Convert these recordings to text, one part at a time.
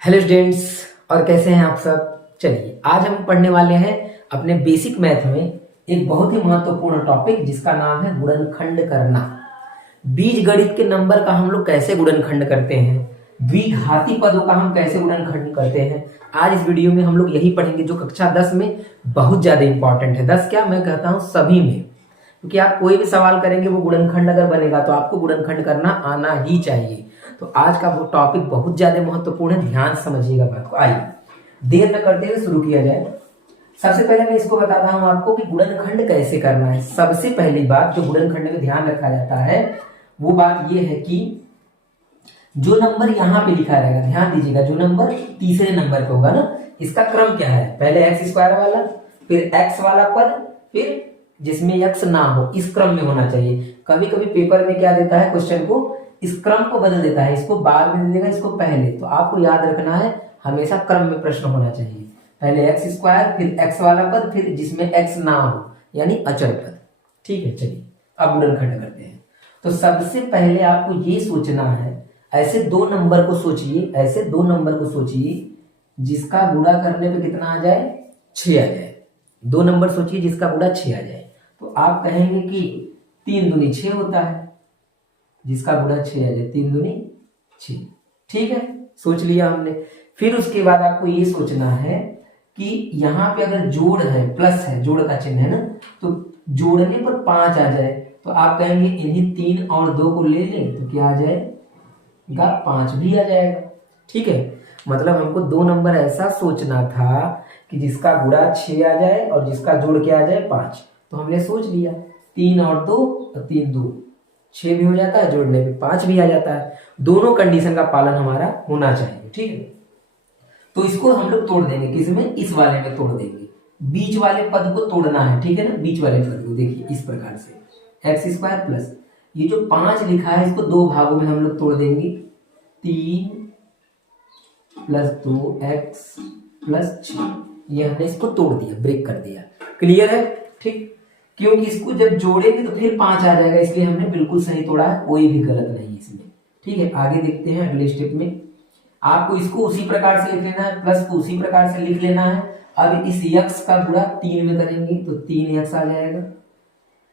Hello students, और कैसे हैं आप सब। चलिए आज हम पढ़ने वाले हैं अपने बेसिक मैथ में एक बहुत ही महत्वपूर्ण टॉपिक जिसका नाम है गुणनखंड करना। बीज गणित के नंबर का हम लोग कैसे गुणनखंड करते हैं, द्विघाती पदों का हम कैसे गुणनखंड करते हैं। आज इस वीडियो में हम लोग यही पढ़ेंगे जो कक्षा 10 में बहुत ज्यादा इंपॉर्टेंट है। 10 क्या, मैं कहता हूं सभी में, क्योंकि आप कोई भी सवाल करेंगे वो गुणनखंड अगर बनेगा तो आपको गुणनखंड करना आना ही चाहिए। तो आज का वो टॉपिक बहुत ज्यादा महत्वपूर्ण है, ध्यान से समझिएगा बात को। आइए देर न करते हुए शुरू किया जाए। सबसे पहले मैं इसको बताता हूं आपको कि गुणनखंड कैसे करना है। सबसे पहली बात जो गुणनखंड में ध्यान रखा जाता है वो बात ये है कि जो नंबर यहाँ पे लिखा रहेगा, ध्यान दीजिएगा, जो नंबर तीसरे नंबर पे होगा ना, इसका क्रम क्या है। पहले एक्स स्क्वायर वाला, फिर एक्स वाला पद, फिर जिसमें एक्स ना हो, इस क्रम में होना चाहिए। कभी कभी पेपर में क्या देता है, क्वेश्चन को इस क्रम को बदल देता है, इसको बाद में दे देगा, इसको पहले। तो आपको याद रखना है हमेशा क्रम में प्रश्न होना चाहिए। पहले एक्स स्क्वायर, फिर एक्स वाला पद, फिर जिसमें एक्स ना हो यानी अचर पद। ठीक है, चलिए अब गुणनखंड करते हैं। तो सबसे पहले आपको ये सोचना है, ऐसे दो नंबर को सोचिए, ऐसे दो नंबर को सोचिए जिसका गुणा करने पे कितना आ जाए, 6 आ जाए। दो नंबर सोचिए जिसका गुणा 6 आ जाए। तो आप कहेंगे कि 3 दूनी 6 होता है, जिसका गुणा 6 आ जाए, 3 दूनी 6। ठीक है, सोच लिया हमने। फिर उसके बाद आपको ये सोचना है कि यहाँ पे अगर जोड़ है, प्लस है, जोड़ का चिन्ह है ना, तो जोड़ने पर 5 आ जाए तो आप कहेंगे इन्हीं 3 और 2 को ले लें तो क्या आ जाएगा, 5 भी आ जाएगा। ठीक है, मतलब हमको दो नंबर ऐसा सोचना था कि जिसका गुणा 6 आ जाए और जिसका जोड़ क्या आ जाए, 5। तो हमने सोच लिया 3 और 2, 3 2 6 भी हो जाता है, जोड़ने पे 5 भी आ जाता है। दोनों कंडीशन का पालन हमारा होना चाहिए। ठीक है, तो इसको हम लोग तोड़ देंगे, किसमें, इस वाले में तोड़ देंगे। बीच वाले पद को तोड़ना है, ठीक है ना। बीच वाले पद को देखिए इस प्रकार से, एक्स स्क्वायर प्लस ये जो 5 लिखा है इसको दो भागों में हम लोग तोड़ देंगे। 3 प्लस 2 एक्स प्लस 6, ये हमने इसको तोड़ दिया, ब्रेक कर दिया। क्लियर है। ठीक, क्योंकि इसको जब जोड़ेंगे तो फिर 5 आ जाएगा, इसलिए हमने बिल्कुल सही तोड़ा है, कोई भी गलत नहीं इसमें। ठीक है, आगे देखते हैं अगले स्टेप में। आपको इसको उसी प्रकार से लिख लेना है, प्लस को उसी प्रकार से लिख लेना है। अब इस यक्स का गुणा 3 में करेंगे तो 3 यक्स आ जाएगा,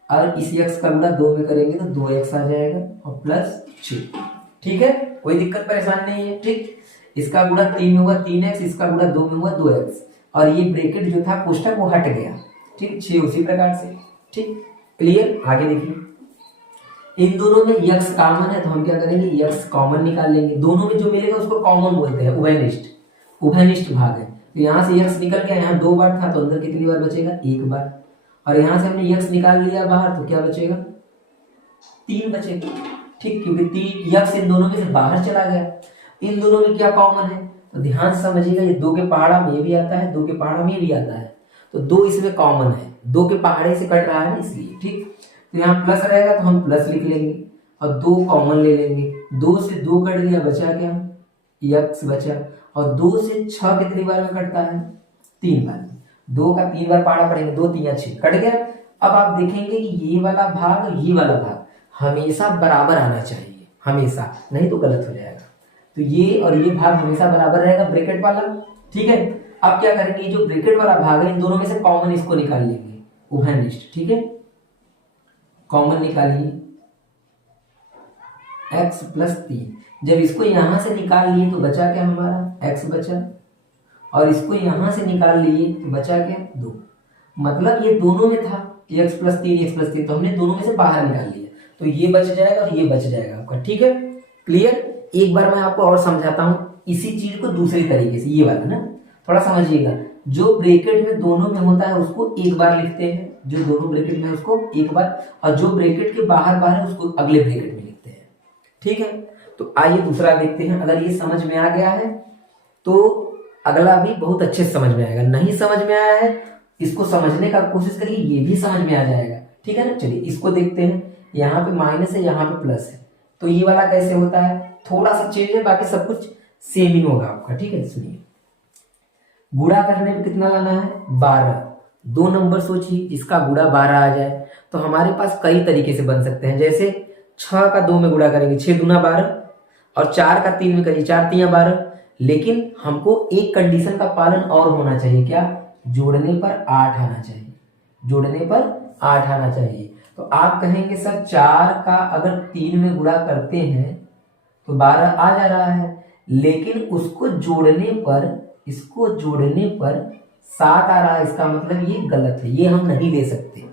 और इस यक्स का गुणा 2 में करेंगे तो 2 यक्स आ जाएगा, और प्लस 6। ठीक है, कोई दिक्कत परेशानी नहीं है। ठीक, इसका गुणा 3 में हुआ 3x, इसका गुणा 2 में हुआ 2x, और ये ब्रैकेट जो था कोष्टक वो हट गया। ठीक, 6 उसी प्रकार से। ठीक, क्लियर। आगे देखिए, इन दोनों में यक्स कॉमन है तो हम क्या करेंगे, यक्स कॉमन निकाल लेंगे। दोनों में जो मिलेगा उसको कॉमन बोलते हैं, उभयनिष्ठ। उभयनिष्ठ भाग है, तो यहाँ से यक्स निकल गया, यहाँ 2 बार था तो अंदर कितनी बार बचेगा, 1 बार। और यहाँ से हमने यक्स निकाल लिया बाहर तो क्या बचेगा, 3 बचेगा। ठीक, क्योंकि 3 यक्स इन दोनों में से बाहर चला गया। इन दोनों में क्या कॉमन है, तो ध्यान से समझिएगा, ये 2 के पहाड़ा में ये भी आता है, 2 के पहाड़ा में ये भी आता है, तो 2 इसमें कॉमन है, 2 के पहाड़े से कट रहा है इसलिए। ठीक, तो यहाँ प्लस रहेगा तो हम प्लस लिख लेंगे, और 2 कॉमन ले लेंगे। 2 से 2 कट गया, बचा क्या, यक्स बचा। और 2 से 6 कितनी बार में कटता है, 3 बार। 2 का 3 बार पहाड़ा पड़ेंगे, 2 3 6 कट गया। अब आप देखेंगे कि ये वाला भाग और ये वाला भाग हमेशा बराबर आना चाहिए, हमेशा, नहीं तो गलत हो जाएगा। तो ये और ये भाग हमेशा बराबर रहेगा, ब्रैकेट वाला। ठीक है, अब क्या करेंगे, ये जो ब्रैकेट वाला भाग है इन दोनों में से कॉमन इसको निकाल लेंगे, उभयनिष्ठ। ठीक है, कॉमन निकालिए, x प्लस 3। जब इसको यहां से निकाल लिए तो बचा क्या हमारा, x बचा, और इसको यहां से निकाल लिए तो बचा क्या, 2। मतलब ये दोनों में था x प्लस 3, तो हमने दोनों में से बाहर निकाल लिया, तो ये बच जाएगा और ये बच जाएगा आपका। ठीक है, क्लियर। एक बार मैं आपको और समझाता हूं इसी चीज को दूसरी तरीके से, ये वाला ना थोड़ा समझिएगा। जो ब्रैकेट में दोनों में होता है उसको एक बार लिखते हैं, जो दोनों ब्रैकेट में उसको एक बार, और जो ब्रैकेट के बाहर बाहर है उसको अगले ब्रैकेट में लिखते हैं। ठीक है, तो आइए दूसरा देखते हैं। अगर ये समझ में आ गया है तो अगला भी बहुत अच्छे से समझ में आएगा। नहीं समझ में आया है, इसको समझने का कोशिश करिए, ये भी समझ में आ जाएगा। ठीक है ना, चलिए इसको देखते हैं। यहाँ पे माइनस है, यहाँ पे प्लस है, तो ये वाला कैसे होता है, थोड़ा सा चेंज है, बाकी सब कुछ सेम ही होगा आपका। ठीक है, सुनिए, गुणा करने पे कितना लाना है, 12। दो नंबर सोचिए जिसका गुणा 12 आ जाए, तो हमारे पास कई तरीके से बन सकते हैं। जैसे 6 का 2 में गुणा करेंगे, 6 दूना 12, और 4 का 3 में करिए, 4 3 12, लेकिन हमको एक कंडीशन का पालन और होना चाहिए, क्या? जोड़ने पर 8 आना चाहिए, जोड़ने पर 8 आना चाहिए। तो आप कहेंगे सर 4 का अगर 3 में गुणा करते हैं तो 12 आ जा रहा है, लेकिन उसको जोड़ने पर, इसको जोड़ने पर 7 आ रहा है, इसका मतलब ये गलत है, ये हम नहीं ले सकते।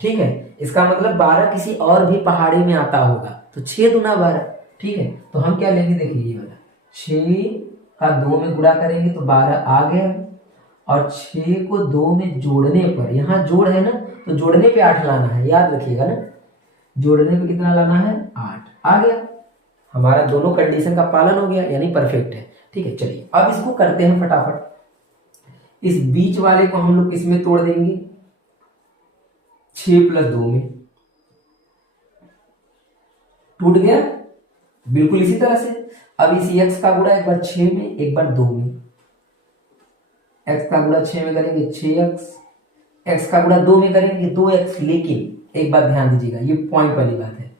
ठीक है, इसका मतलब 12 किसी और भी पहाड़ी में आता होगा, तो 6 दूना 12। ठीक है, तो हम क्या लेंगे, देखिए ये वाला 6 का 2 में गुणा करेंगे तो 12 आ गया, और 6 को 2 में जोड़ने पर, यहाँ जोड़ है ना, तो जोड़ने पे 8 लाना है, याद रखिएगा ना, जोड़ने पे कितना लाना है, 8 आ गया। हमारा दोनों कंडीशन का पालन हो गया, यानी परफेक्ट है। ठीक है, चलिए अब इसको करते हैं फटाफट। इस बीच वाले को हम लोग किसमें तोड़ देंगे, 6 + 2 में, टूट गया बिल्कुल इसी तरह से। अब इस x का गुणा एक बार 6 में, एक बार 2 में, x का गुणा 6 में करेंगे 6x, x का गुणा 2 में करेंगे 2x। लेकिन एक बात ध्यान दीजिएगा, ये पॉइंट वाली बात है,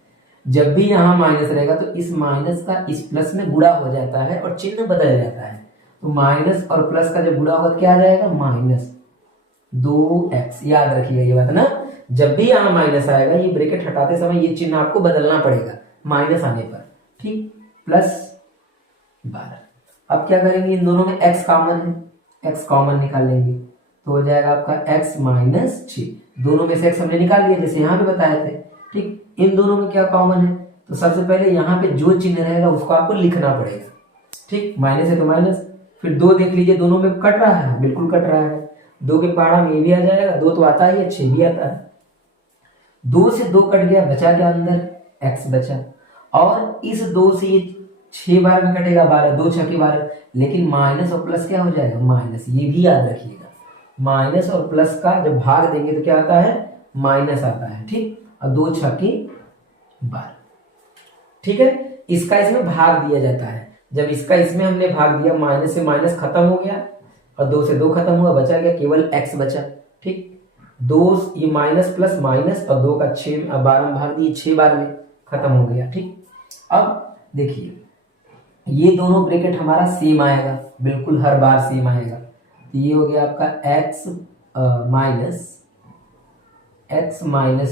जब भी यहां माइनस रहेगा तो इस माइनस का इस प्लस में गुणा हो जाता है और चिन्ह बदल जाता है। तो माइनस और प्लस का जब गुणा होगा क्या आ जाएगा, -2x। याद रखिएगा ये बात ना, जब भी यहां माइनस आएगा, ये ब्रैकेट हटाते समय ये चिन्ह आपको बदलना पड़ेगा माइनस आने पर। ठीक, +12। अब क्या करेंगे, इन दोनों में x कॉमन है, x कॉमन निकाल लेंगे तो हो जाएगा आपका x - 6। दोनों में से x हमने निकाल लिया जैसे यहाँ पे बताए थे। ठीक, इन दोनों में क्या कॉमन है, तो सबसे पहले यहाँ पे जो चिन्ह रहेगा उसको आपको लिखना पड़ेगा। ठीक, माइनस है तो माइनस, फिर 2 देख लीजिए, दोनों में कट रहा है, बिल्कुल कट रहा है, 2 के पहाड़ा में ये भी आ जाएगा, 2 तो आता ही है, 6 भी आता है। 2 से 2 कट गया, बचा क्या अंदर, x बचा, और इस 2 से ये 6 बार में कटेगा 12, 2 6 12, लेकिन माइनस और प्लस क्या हो जाएगा, माइनस। ये भी याद रखिएगा, माइनस और प्लस का जब भाग देंगे तो क्या आता है, माइनस आता है। ठीक, और 2 6 12। ठीक है, इसका इसमें भाग दिया जाता है, जब इसका इसमें हमने भाग दिया, माइनस से माइनस खत्म हो गया और 2 से 2 खत्म हुआ, बचा गया केवल x बचा। ठीक, 2 ये माइनस प्लस माइनस और 2 का 6 12 में भाग दिए, 6 बार में खत्म हो गया। ठीक, अब देखिए ये दोनों ब्रैकेट हमारा सेम आएगा, बिल्कुल हर बार सेम आएगा। तो ये हो गया आपका x -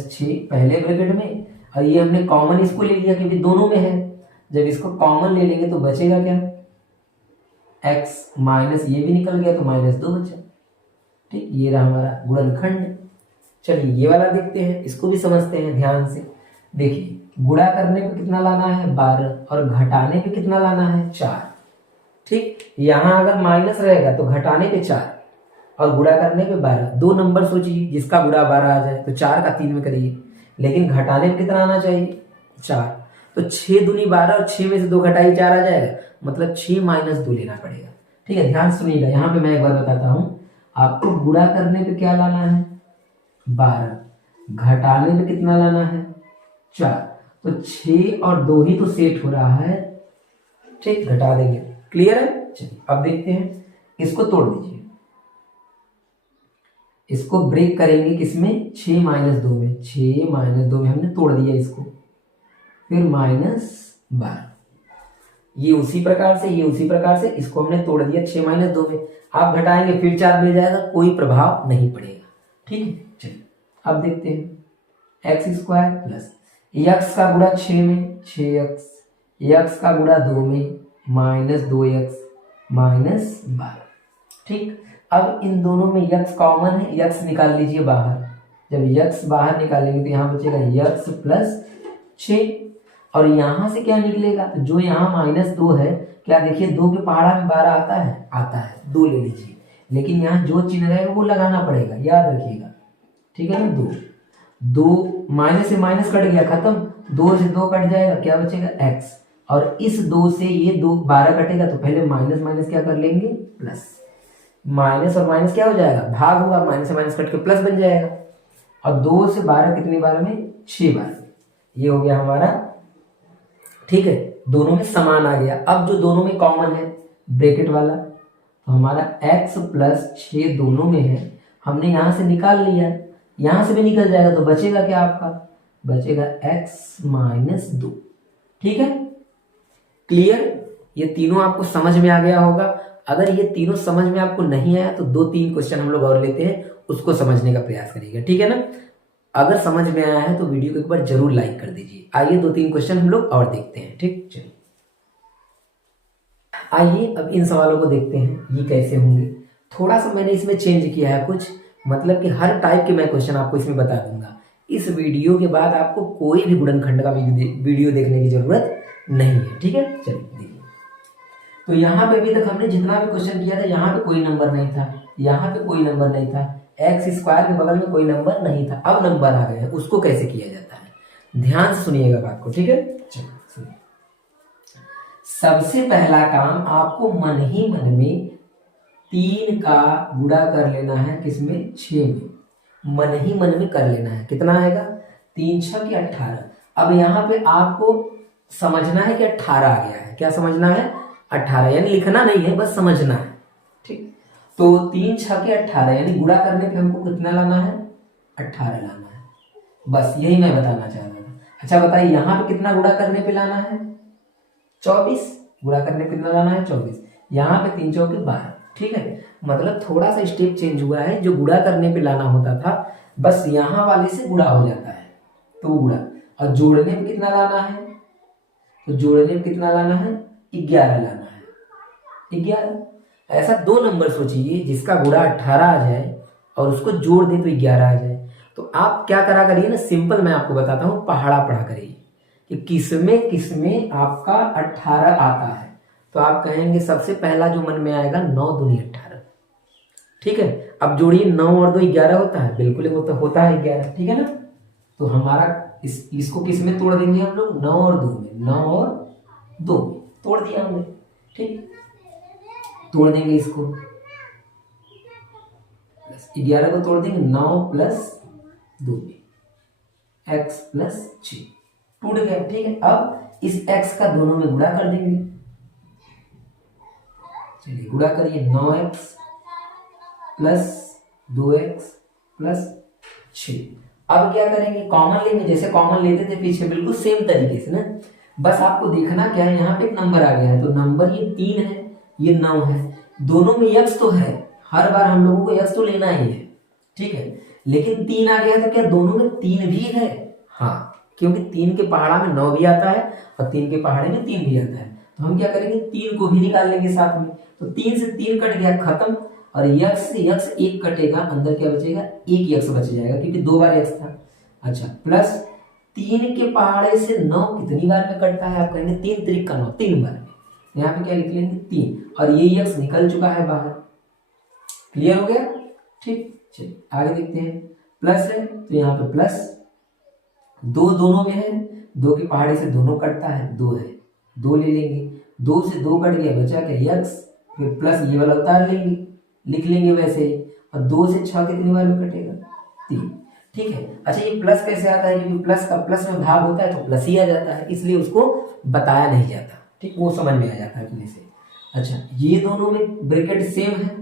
6 पहले ब्रैकेट में, और ये हमने कॉमन इसको ले लिया क्योंकि दोनों में है। जब इसको कॉमन ले लेंगे तो बचेगा क्या, x माइनस ये भी निकल गया तो -2 बचा। ठीक, ये रहा हमारा गुणनखंड। चलिए ये वाला देखते हैं, इसको भी समझते हैं ध्यान से। देखिए गुणा करने पे कितना लाना है, 12, और घटाने पे कितना लाना है, 4। ठीक, यहां अगर माइनस रहेगा तो घटाने पे 4 और गुणा करने पे 12। 2 नंबर सोचिए जिसका गुणा 12 आ जाए, तो 4 का 3 में करिए, लेकिन घटाने पे कितना आना चाहिए, 4। तो 6 दूनी 12 और 6 में से 2 घटाई 4 आ जाएगा, मतलब 6 - 2 लेना पड़ेगा। ठीक है, ध्यान सुनिएगा, यहाँ पे मैं एक बार बताता हूं आपको। गुणा करने पे क्या लाना है, 12, घटाने पे कितना लाना है, 4। तो 6 और 2 ही तो सेट हो रहा है। ठीक, घटा देंगे, क्लियर है। चलिए अब देखते हैं, इसको तोड़ दीजिए, इसको ब्रेक करेंगे किसमें, 6 - 2 में। 6 - 2 में हमने तोड़ दिया इसको, फिर -12। ये उसी प्रकार से, ये उसी प्रकार से, इसको हमने तोड़ दिया 6 - 2 में। आप घटाएंगे फिर 4 मिल जाएगा, कोई प्रभाव नहीं पड़ेगा। ठीक है, चलिए अब देखते हैं, x² प्लस x का गुणा 6 में 6x, x का गुणा 2 में -2x -12। ठीक, अब इन दोनों में x कॉमन है, x निकाल लीजिए बाहर। जब x बाहर निकालेंगे तो यहाँ बचेगा x + 6, और यहां से क्या निकलेगा, तो जो यहाँ -2 है, क्या देखिए 2 के पहाड़ा में 12 आता है, आता है, 2 ले लीजिए, लेकिन यहाँ जो चिन्ह रहेगा वो लगाना पड़ेगा, याद रखिएगा। ठीक है ना, 2 माइनस से माइनस कट गया, खत्म, 2 से 2 कट जाएगा, क्या बचेगा, x, और इस 2 से ये 2 12 कटेगा, तो पहले माइनस माइनस क्या कर लेंगे, प्लस। माइनस और माइनस क्या हो जाएगा, भाग होगा, माइनस से माइनस कट के प्लस बन जाएगा, और 2 से 12 कितनी बार में, 6 बार में। ये हो गया हमारा। ठीक है, दोनों में समान आ गया। अब जो दोनों में कॉमन है ब्रैकेट वाला, तो हमारा x + 6 दोनों में है, हमने यहां से निकाल लिया, यहां से भी निकल जाएगा, तो बचेगा क्या आपका, बचेगा x - 2। ठीक है, क्लियर। ये तीनों आपको समझ में आ गया होगा। अगर ये तीनों समझ में आपको नहीं आया तो 2-3 क्वेश्चन हम लोग और लेते हैं, उसको समझने का प्रयास करिएगा, ठीक है ना। अगर समझ में आया है तो वीडियो को एक बार जरूर लाइक कर दीजिए। आइए 2-3 क्वेश्चन हम लोग और देखते हैं, ठीक। चलिए आइए अब इन सवालों को देखते हैं ये कैसे होंगे। थोड़ा सा मैंने इसमें चेंज किया है कुछ, मतलब कि हर टाइप के मैं क्वेश्चन आपको इसमें बता दूंगा। इस वीडियो के बाद आपको कोई भी गुणनखंड का वीडियो देखने की जरूरत नहीं है, ठीक है। चलिए देखिए, तो यहाँ पे अभी तक हमने जितना भी क्वेश्चन किया था यहाँ पे कोई नंबर नहीं था, यहाँ पे कोई नंबर नहीं था, एक्स स्क्वायर के बगल में कोई नंबर नहीं था, अब नंबर आ गए हैं, उसको कैसे किया जाता है। ध्यान से सुनिएगा बात को, ठीक है। चलिए सुनिए, सबसे पहला काम आपको मन ही मन में 3 का गुणा कर लेना है, किसमें, 6 में। मन ही मन में कर लेना है, कितना आएगा, 3 6 की 18। अब यहाँ पे आपको समझना है कि 18 आ गया है, क्या समझना है, 18, यानी लिखना नहीं है, बस समझना है, ठीक। तो 3 6 के 18, यानी गुणा करने पे हमको कितना लाना है, 18 लाना है, बस यही मैं बताना चाह रहा था। अच्छा बताइए यहाँ पे कितना गुणा करने पे लाना है, 24, गुणा करने पे कितना लाना है, 24। यहाँ पे 3 चौके 12, ठीक है। मतलब थोड़ा सा स्टेप चेंज हुआ है, जो गुणा करने पे लाना होता था बस यहाँ वाले से गुणा हो जाता है, तो गुणा। और जोड़ने पे कितना लाना है, तो जोड़ने पे कितना लाना है, 11 लाना है, 11। ऐसा 2 नंबर सोचिए जिसका गुणा 18 आ जाए और उसको जोड़ दें तो 11 आ जाए। तो आप क्या करा करिए ना, सिंपल मैं आपको बताता हूँ, पहाड़ा पढ़ा करिए कि किसमें किसमें आपका 18 आता है। तो आप कहेंगे सबसे पहला जो मन में आएगा 9 दूनी 18, ठीक है। अब जोड़िए 9 और 2 11 होता है, बिल्कुल होता है 11, ठीक है ना। तो हमारा इसको किस में तोड़ देंगे हम लोग, 9 और 2 में, 9 और 2 में तोड़ दिया हमने, ठीक। तोड़ देंगे इसको, 11 को तोड़ देंगे 9 + 2 में, x + 6 टूट गया, ठीक है। अब इस x का दोनों में गुणा कर देंगे, चलिए गुणा करिए, 9x + 2x + 6। अब क्या करेंगे, कॉमन लेंगे, जैसे कॉमन लेते थे पीछे, बिल्कुल सेम तरीके से ना। बस आपको देखना क्या है, यहाँ पे एक नंबर आ गया है, तो नंबर ये 3 है, ये 9 है, दोनों में x तो है, हर बार हम लोगों को x तो लेना ही है, ठीक है। लेकिन 3 आ गया तो क्या दोनों में 3 भी है, हाँ, क्योंकि 3 के पहाड़ा में 9 भी आता है और 3 के पहाड़े में 3 भी आता है। तो हम क्या करेंगे, 3 को भी निकाल लेंगे साथ में, तो 3 से 3 कट गया, खत्म। और यक्स से यक्स 1 कटेगा, अंदर क्या बचेगा, 1 यक्स बच जाएगा, क्योंकि 2 बार यक्स था। अच्छा, प्लस 3 के पहाड़े से 9 कितनी बार में कटता है, आप कहेंगे 3 त्रिक का 9, 3 बार में। यहाँ पे क्या लिख लेंगे, 3, और ये यक्स निकल चुका है बाहर, क्लियर हो गया, ठीक। चलिए आगे देखते हैं, प्लस है तो यहाँ पे प्लस, 2 दोनों में है, 2 के पहाड़े से दोनों कटता है, 2 है, 2 ले लेंगे, 2 से 2 कट गया, बचा क्या, यक्स, फिर प्लस ये वाला उतार लेंगे, लिख लेंगे वैसे ही। और 2 से 6 कितनी बार में कटेगा, 3, ठीक है। अच्छा ये प्लस कैसे आता है, क्योंकि प्लस का प्लस में भाग होता है तो प्लस ही आ जाता है, इसलिए उसको बताया नहीं जाता, ठीक, वो समझ में आ जाता है अपने से। अच्छा ये दोनों में ब्रैकेट सेम है,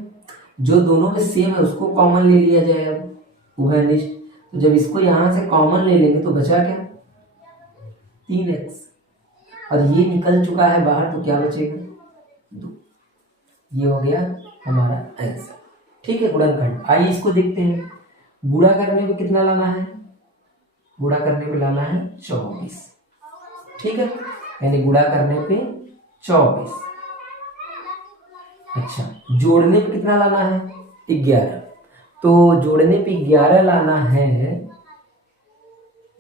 जो दोनों में सेम है उसको कॉमन ले लिया जाए, अब उभयनिष्ठ। तो जब इसको यहां से कॉमन ले लेंगे तो बचा क्या, 3x, और ये निकल चुका है बाहर, तो क्या बचेगा, 2। ये हो गया हमारा आंसर, ठीक है, गुणनखंड। आइए इसको देखते हैं, गुणा करने पे कितना लाना है, गुणा करने पे लाना है 24, ठीक है, यानी गुणा करने पे 24। अच्छा जोड़ने पे कितना लाना है, 11, तो जोड़ने पे 11 लाना है,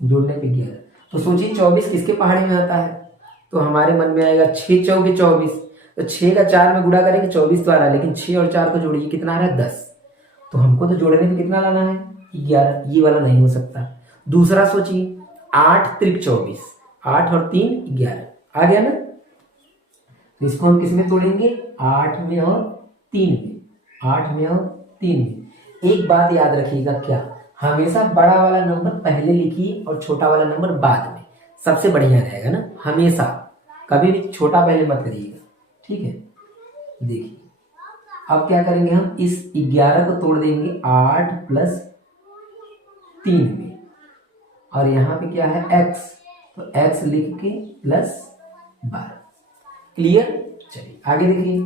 जोड़ने पे 11। तो सोचिए 24 किसके पहाड़े में आता है, तो हमारे मन में आएगा 6 चौके 24, तो 6 का 4 में गुणा करेंगे 24 तो आ रहा है, लेकिन 6 और 4 को जोड़िए कितना आ रहा है, 10। तो हमको तो जोड़ने पे कितना लाना है, 11, ये वाला नहीं हो सकता। दूसरा सोचिए, 8 त्रिक 24, 8 और 3 11, आ गया ना। तो इसको हम किस में तोड़ेंगे, 8 में और 3 में, 8 में और 3 में। एक बात याद रखिएगा, क्या, हमेशा बड़ा वाला नंबर पहले लिखिए और छोटा वाला नंबर बाद में, सबसे बढ़िया रहेगा ना, हमेशा, कभी भी छोटा पहले मत करिएगा, ठीक है। देखिए अब क्या करेंगे, हम इस 11 को तोड़ देंगे 8 + 3 में, और यहाँ पे क्या है x, तो x लिख के +12, क्लियर। चलिए आगे देखिए,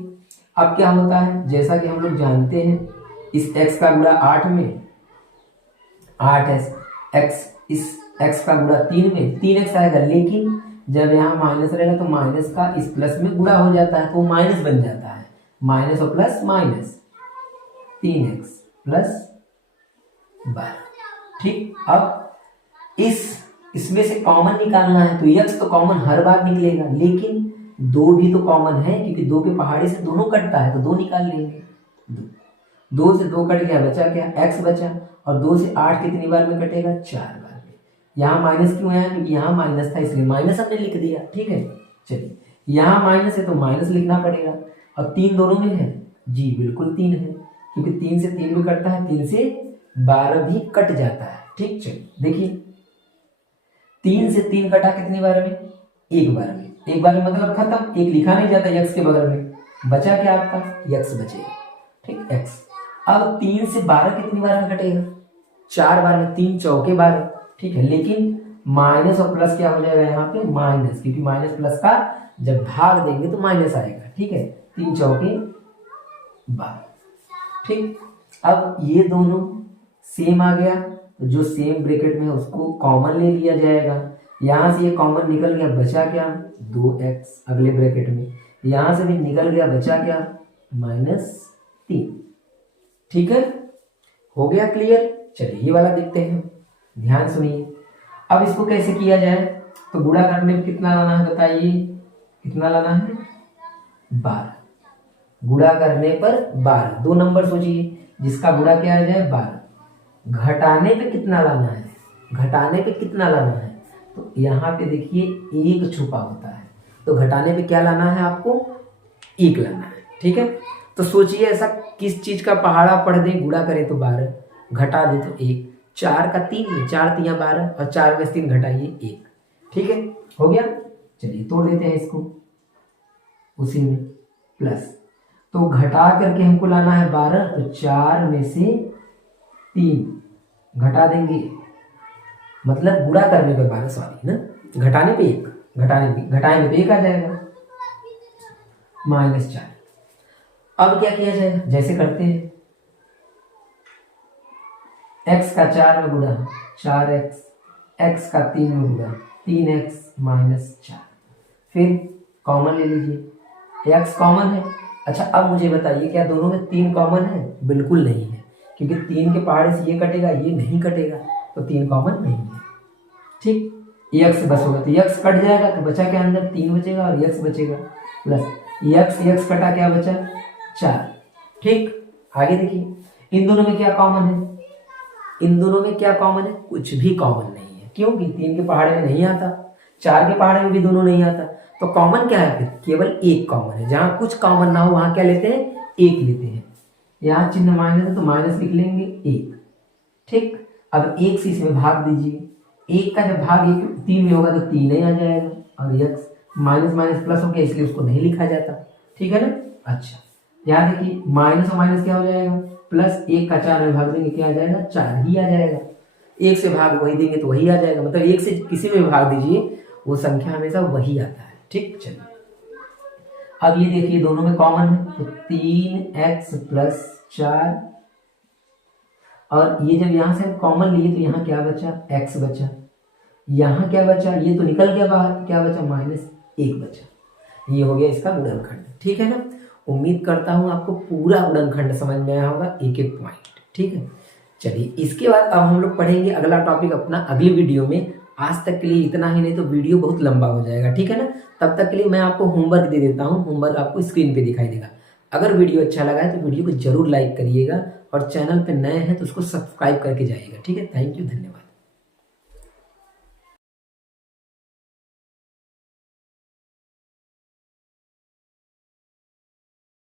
अब क्या होता है, जैसा कि हम लोग जानते हैं इस x का गुणा 8 में 8 है, x इस x का गुणा 3 में 3x आएगा, लेकिन जब यहाँ माइनस रहेगा तो माइनस का इस प्लस में गुणा हो जाता है तो माइनस बन जाता है, माइनस और प्लस माइनस 3x प्लस 12। ठीक, अब इसमें से कॉमन निकालना है तो x तो कॉमन हर बार निकलेगा, लेकिन 2 भी तो कॉमन है क्योंकि 2 के पहाड़े से दोनों कटता है तो 2 निकाल लेंगे। 2 से 2 कट गया, बचा क्या, x बचा, और 2 से 8 कितनी बार में कटेगा, 4 बार में। यहाँ माइनस क्यों आया, क्योंकि यहाँ माइनस था इसलिए माइनस हमने लिख दिया। ठीक है, चलिए यहाँ माइनस है तो माइनस लिखना पड़ेगा, और 3 दोनों में है, जी बिल्कुल 3 है, क्योंकि 3 से 3 भी कटता है, 3 से 12 भी कट जाता है। ठीक, चलिए देखिए 3 से 3 कटा कितनी बार में, एक बार में, एक बार में मतलब खत्म, एक लिखा नहीं जाता x के बगल में, बचा क्या आपका, x बचेगा। ठीक, x। अब 3 से 12 कितनी बार में कटेगा, 4 बार में, 3 चौके 12। ठीक है, लेकिन माइनस और प्लस क्या हो जाएगा यहाँ पे, माइनस, क्योंकि माइनस प्लस का जब भाग देंगे तो माइनस आएगा। ठीक है, 3 चौके 12। ठीक, अब ये दोनों सेम आ गया तो जो सेम ब्रैकेट में है उसको कॉमन ले लिया जाएगा, यहां से ये कॉमन निकल गया, बचा क्या, 2x अगले ब्रैकेट में, यहां से भी निकल गया, बचा क्या, -3। ठीक है, हो गया क्लियर। चलिए ये वाला देखते हैं, ध्यान सुनिए। अब इसको कैसे किया जाए, तो गुणा करने में कितना लाना है बताइए, कितना लाना है, 12। गुणा करने पर 12, 2 नंबर सोचिए जिसका गुणा किया जाए 12। घटाने पे कितना लाना है, घटाने पे कितना लाना है, तो यहाँ पे देखिए 1 छुपा होता है, तो घटाने पे क्या लाना है आपको, 1 लाना है। ठीक है, तो सोचिए ऐसा किस चीज का पहाड़ा पढ़ दे, गुणा करे तो 12, घटा दे तो 1, 4 का 3, 4 3 12, और 4 में 3 घटाइए 1। ठीक है, हो गया। चलिए तोड़ देते हैं इसको, उसी में प्लस, तो घटा करके हमको लाना है 12, तो 4 में से 3 घटा देंगे, मतलब गुणा करने पे 12, सॉरी ना, घटाने पे 1, घटाएंगे तो 1 आ जाएगा, -4। अब क्या किया जाएगा, जैसे करते हैं, x का 4 में गुणा 4x, x का 3 में गुणा 3x -4, फिर कॉमन ले लीजिए, x कॉमन है। अच्छा, अब मुझे बताइए क्या दोनों में 3 कॉमन है, बिल्कुल नहीं है, क्योंकि 3 के पहाड़े से ये कटेगा, ये नहीं कटेगा, तो 3 कॉमन नहीं है। ठीक, x बस होगा तो x कट जाएगा, तो बचा क्या अंदर, 3 बचेगा और x बचेगा, प्लस x कटा, क्या बचा, 4। ठीक, आगे देखिए, इन दोनों में क्या कॉमन है, इन दोनों में क्या कॉमन है, कुछ भी कॉमन नहीं है, क्योंकि 3 के पहाड़े में नहीं आता, 4 के पहाड़े में भी दोनों नहीं आता, तो कॉमन क्या है, फिर केवल 1 कॉमन है। जहां कुछ कॉमन ना हो वहां क्या लेते हैं, 1 लेते हैं। यहाँ चिन्ह माइनस है तो माइनस लिख लेंगे 1। ठीक, अब 1 से इसमें भाग दीजिए, 1 का जब भाग 3 में होगा तो 3 ही आ जाएगा, और x माइनस माइनस प्लस हो गया इसलिए उसको नहीं लिखा जाता। ठीक है ना। अच्छा, यहाँ देखिए माइनस और माइनस क्या हो जाएगा, प्लस 1 का 4 में भाग देंगे क्या आ जाएगा, 4 ही आ जाएगा। 1 से भाग वही देंगे तो वही आ जाएगा, मतलब 1 से किसी में भाग दीजिए वो संख्या हमेशा वही आता है। ठीक, चलिए अब ये देखिए दोनों में कॉमन है, तो 3x प्लस 4, और ये जब यहाँ से हम कॉमन लिए तो यहाँ क्या बचा, x बचा, यहाँ क्या बचा, ये तो निकल गया बाहर, क्या बचा, -1 बचा। ये हो गया इसका गुणनखंड। ठीक है ना। उम्मीद करता हूँ आपको पूरा गुणनखंड समझ में आया होगा, एक एक पॉइंट। ठीक है, चलिए इसके बाद अब हम लोग पढ़ेंगे अगला टॉपिक अपना अगली वीडियो में। आज तक के लिए इतना ही, नहीं तो वीडियो बहुत लंबा हो जाएगा। ठीक है ना। तब तक के लिए मैं आपको होमवर्क दे देता हूँ, होमवर्क आपको स्क्रीन पे दिखाई देगा। अगर वीडियो अच्छा लगा है तो वीडियो को जरूर लाइक करिएगा, और चैनल पे नए हैं तो उसको सब्सक्राइब करके जाइएगा। ठीक है, थैंक यू, धन्यवाद।